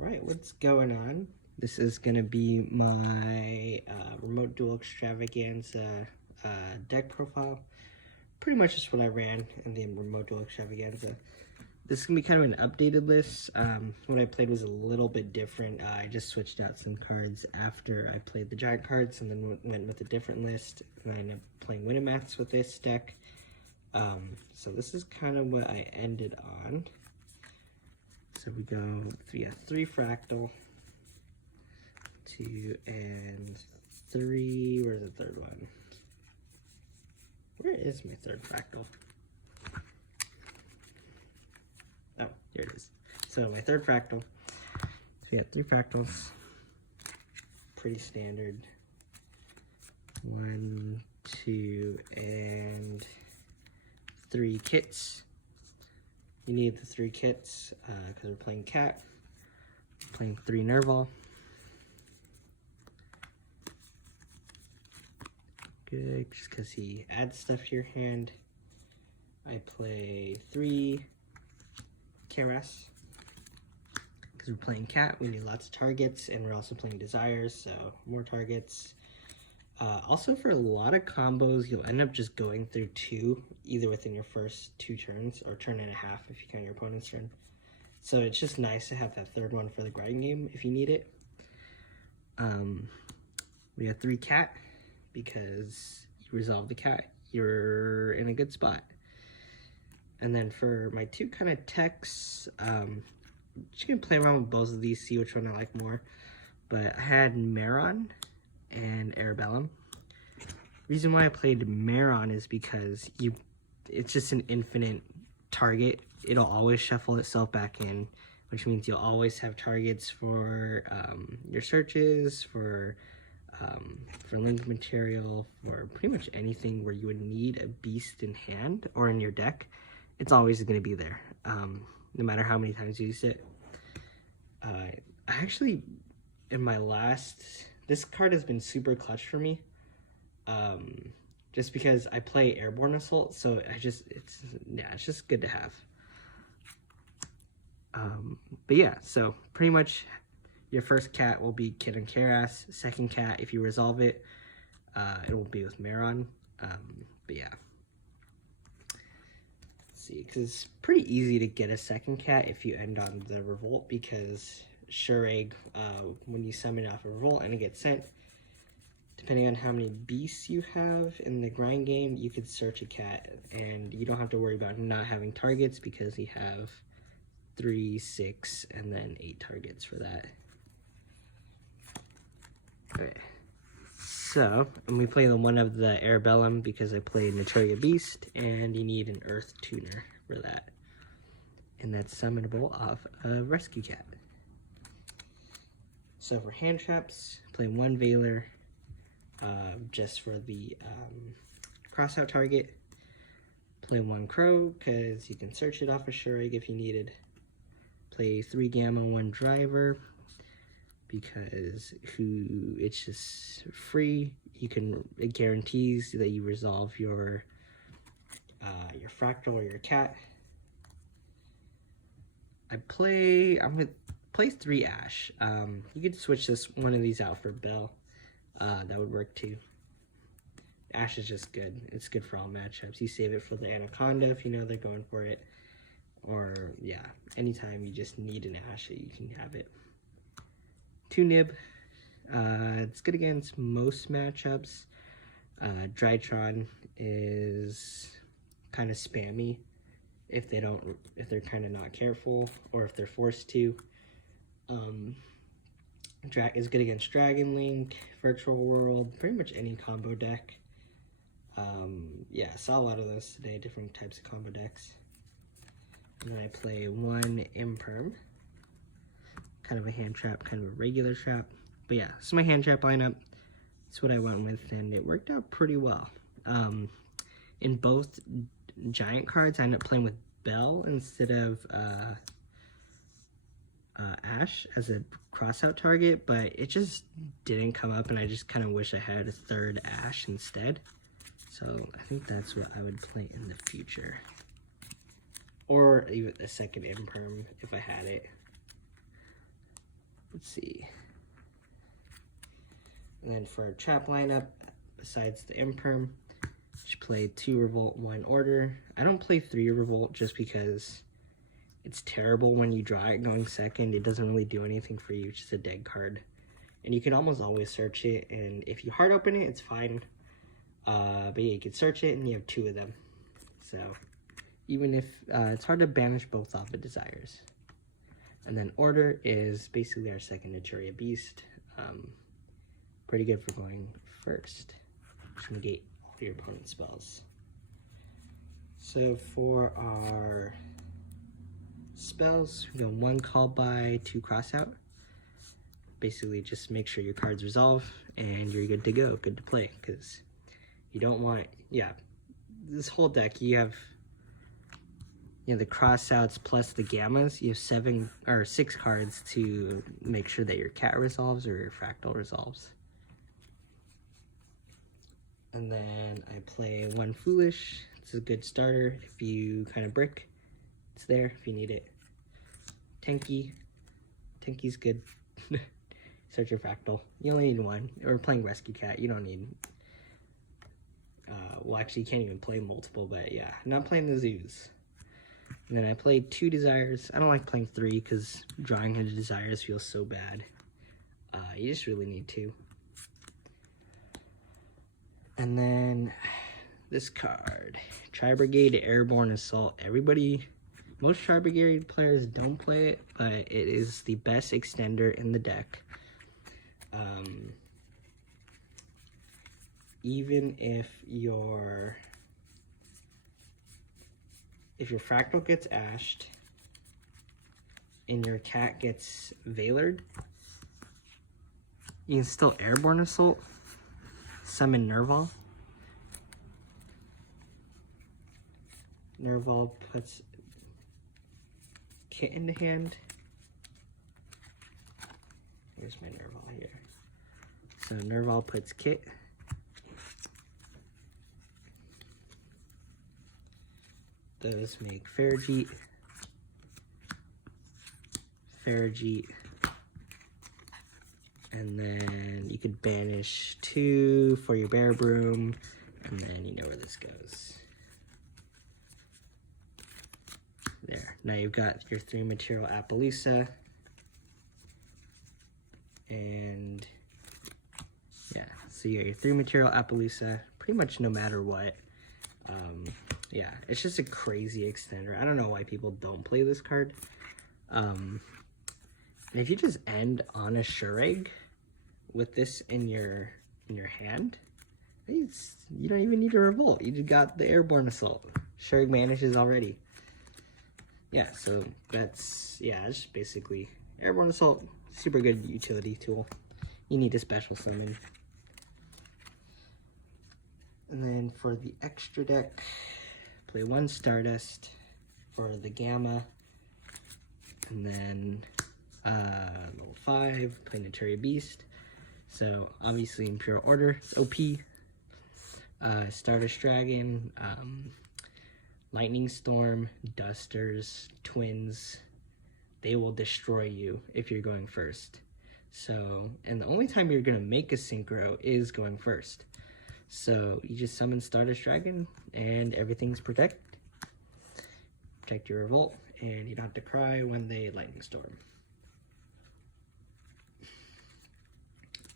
Alright, what's going on? This is going to be my remote duel extravaganza deck profile. Pretty much just what I ran in the remote duel extravaganza. This is going to be kind of an updated list. What I played was a little bit different. I just switched out some cards after I played the giant cards and then went with a different list. And I ended up playing Winamats with this deck. So this is kind of what I ended on. So we have 3 fractal, 2 and 3. Where's the third one? Where is my third fractal? Oh, here it is. So my third fractal. So we got 3 fractals. Pretty standard. 1, 2, and 3 kits. You need the 3 kits because we're playing cat. We're playing 3 Nerval. Good, just because he adds stuff to your hand. I play 3 Keras. Because we're playing cat, we need lots of targets, and we're also playing desires, so more targets. Also, for a lot of combos, you'll end up just going through 2, either within your first 2 turns, or turn and a half if you count your opponent's turn. So it's just nice to have that third one for the grinding game if you need it. We have 3 cat, because you resolve the cat. You're in a good spot. And then for my 2 kind of techs, just gonna play around with both of these, see which one I like more. But I had Maron and Arabellum. Reason why I played Maron is because it's just an infinite target. It'll always shuffle itself back in, which means you'll always have targets for your searches, for link material, for pretty much anything where you would need a beast in hand or in your deck. It's always going to be there, no matter how many times you use it. I actually, in my last... This card has been super clutch for me, just because I play Airborne Assault, so it's just good to have. But yeah, so pretty much your first cat will be Kid and Keras. Second cat, if you resolve it, it will be with Maron. But yeah. Let's see, because it's pretty easy to get a second cat if you end on the Revolt, because Sure Egg, when you summon off a Revolt and it gets sent, depending on how many beasts you have in the grind game, you could search a cat, and you don't have to worry about not having targets because you have 3, 6, and then 8 targets for that. Okay, so and we play the one of the Arabellum because I played Notoria Beast, and you need an Earth Tuner for that, and that's summonable off a Rescue Cat. So for hand traps, play 1 Veiler, just for the crossout target. Play 1 Crow, because you can search it off a Sure Egg if you needed. Play 3 Gamma, 1 Driver, because it's just free. It guarantees that you resolve your Fractal or your Cat. I'm gonna play 3 Ash. You could switch one of these out for Bell. That would work too. Ash is just good. It's good for all matchups. You save it for the Anaconda if you know they're going for it. Or, yeah, anytime you just need an Ash, you can have it. 2 Nib. It's good against most matchups. Drytron is kind of spammy if they're kind of not careful, or if they're forced to. Is good against Dragon Link, Virtual World, pretty much any combo deck. Yeah, I saw a lot of those today, different types of combo decks. And then I play 1 Imperm, kind of a hand trap, kind of a regular trap. But yeah, this is my hand trap lineup. That's what I went with, and it worked out pretty well. In both giant cards, I ended up playing with Bell instead of Ash as a crossout target, but it just didn't come up, and I just kind of wish I had a 3rd Ash instead. So I think that's what I would play in the future. Or even a 2nd Imperm if I had it. let's see. And then for our trap lineup, besides the imperm, just play 2 revolt, 1 order. I don't play 3 revolt just because it's terrible when you draw it going second. It doesn't really do anything for you. It's just a dead card. And you can almost always search it, and if you hard open it, it's fine. But yeah, you can search it, and you have 2 of them. So even if it's hard to banish both off of desires. And then order is basically our second Naturia Beast. Pretty good for going first. Just negate all your opponent's spells. So for our spells, we go 1 call by, 2 cross out. Basically just make sure your cards resolve and you're good to go, good to play, because you don't want, this whole deck you have the cross outs plus the gammas. You have 6 cards to make sure that your cat resolves or your fractal resolves. And then I play 1 foolish. It's a good starter if you kind of brick. It's there if you need it. Tenki's good. Search your fractal. You only need 1. Or playing rescue cat. You don't need. Well, actually, you can't even play multiple. But yeah, I'm not playing the zoos. And then I played 2 desires. I don't like playing 3 because drawing into desires feels so bad. You just really need 2. And then this card, Tri-Brigade Airborne Assault. Most Tri-Brigade players don't play it, but it is the best extender in the deck. Even if your fractal gets ashed and your cat gets veilered, you can still Airborne Assault, summon Nerval. Nerval puts Kit into hand. Here's my Nerval here. So Nerval puts Kit. Those make Farrajeet, and then you could banish 2 for your Bear Broom, and then you know where this goes. There. Now you've got your 3 material Appaloosa, and yeah, so you got your 3 material Appaloosa pretty much no matter what. Yeah, it's just a crazy extender. I don't know why people don't play this card. And if you just end on a Shureg with this in your hand, you don't even need to revolt. You just got the Airborne Assault. Shureg vanishes already. Yeah, so that's basically Airborne Assault. Super good utility tool. You need a special summon. And then for the extra deck, play 1 Stardust for the Gamma. And then level 5, play Naturia Beast. So obviously in pure order, it's OP. Stardust Dragon, Lightning Storm, Dusters, Twins. They will destroy you if you're going first. So, and the only time you're gonna make a synchro is going first. So you just summon Stardust Dragon and everything's protect your revolt, and you don't have to cry when they Lightning Storm.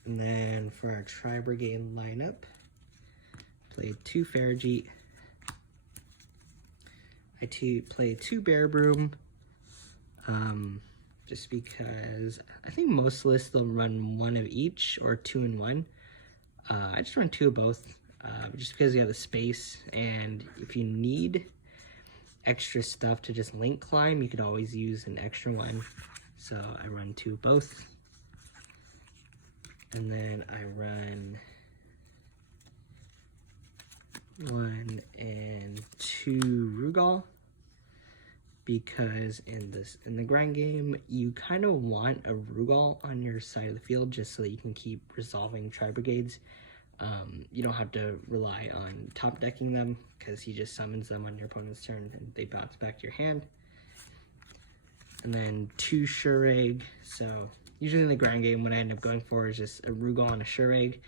And then for our Tri-Brigade lineup, played 2 Farrajeet. I played 2 Bear Broom, just because I think most lists they'll run 1 of each or 2 in 1. I just run 2 of both, just because you have the space, and if you need extra stuff to just link climb, you could always use an extra one. So I run 2 of both. And then I run 1 and 2 Rugal, because in the grind game you kind of want a Rugal on your side of the field just so that you can keep resolving Tri-Brigades. You don't have to rely on top decking them because he just summons them on your opponent's turn and they bounce back to your hand. And then 2 Shureg, so usually in the ground game, what I end up going for is just a Rugal and a Shureg,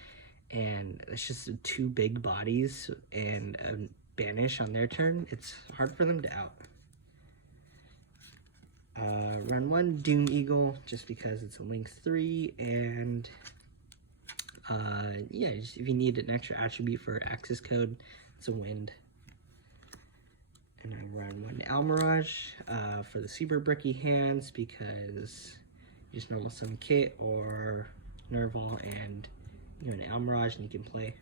and it's just two big bodies and a banish on their turn. It's hard for them to out. Run 1, Doom Eagle, just because it's a Link 3, and yeah, if you need an extra attribute for access code, it's a Wind. And I run 1 Almirage for the super bricky hands, because you just normal summon Kit or Nerval and you know an Almirage and you can play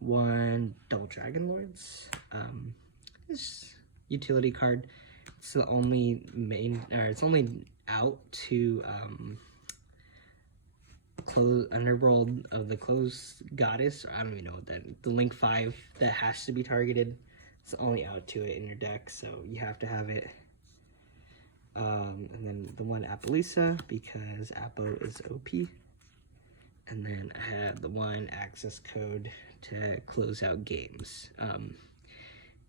1 Double Dragon Lords. This utility card. It's the only it's only out to close Underworld of the Close Goddess. I don't even know what that. The Link 5 that has to be targeted. It's only out to it in your deck, so you have to have it. And then the 1 Appaloosa, because Appo is OP. And then I have the 1 access code to close out games.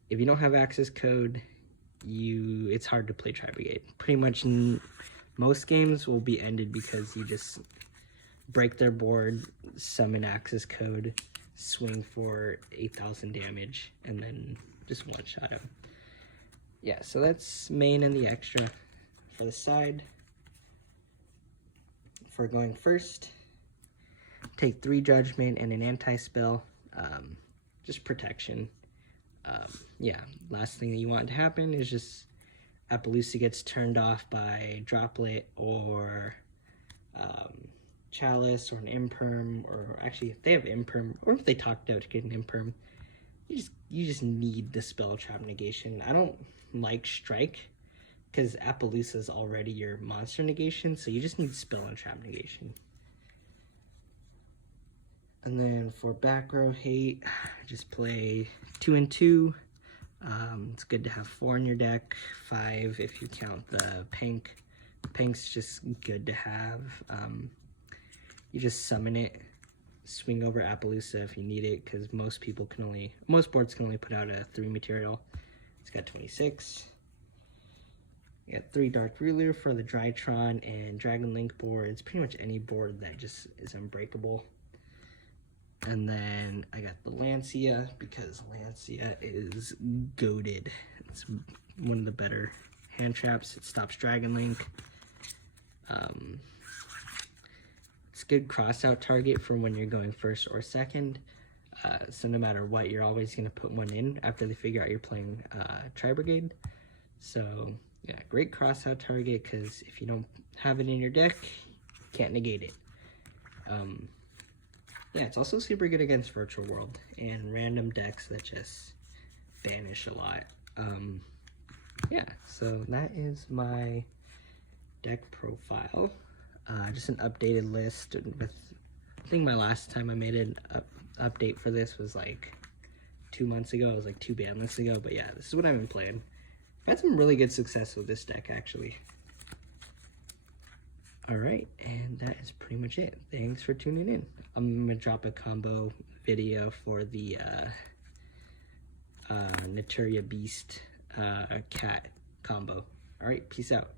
If you don't have access code, it's hard to play tri-brigade. Pretty much most games will be ended because you just break their board, summon access code, swing for 8,000 damage, and then just one-shot him. Yeah, so that's main and the extra. For the side, for going first, take 3 judgment and an anti-spell, just protection. Yeah, last thing that you want to happen is just Appaloosa gets turned off by Droplet or Chalice or an Imperm, or actually if they have Imperm, or if they talked out to get an Imperm, you just need the spell trap negation. I don't like Strike, because Appaloosa is already your monster negation, so you just need spell and trap negation. And then for back row hate, just play 2 and 2. It's good to have 4 in your deck, 5 if you count the Pank. Pank's just good to have. You just summon it, swing over Appaloosa if you need it, because most boards can only put out a 3 material. It's got 26. You got 3 Dark Ruler for the Drytron and Dragon Link boards. Pretty much any board that just is unbreakable. And then I got the Lancia, because Lancia is goated. It's one of the better hand traps. It stops Dragon Link. It's a good cross-out target for when you're going first or second. So no matter what, you're always going to put 1 in after they figure out you're playing tri-brigade. So yeah, great cross-out target, because if you don't have it in your deck, you can't negate it. Yeah, it's also super good against Virtual World and random decks that just banish a lot. Yeah, so that is my deck profile. Just an updated list with, I think my last time I made an update for this was like 2 months ago. It was like 2 ban lists ago, but yeah, this is what I've been playing. I've had some really good success with this deck, actually. Alright, and that is pretty much it. Thanks for tuning in. I'm going to drop a combo video for the Naturia Beast cat combo. Alright, peace out.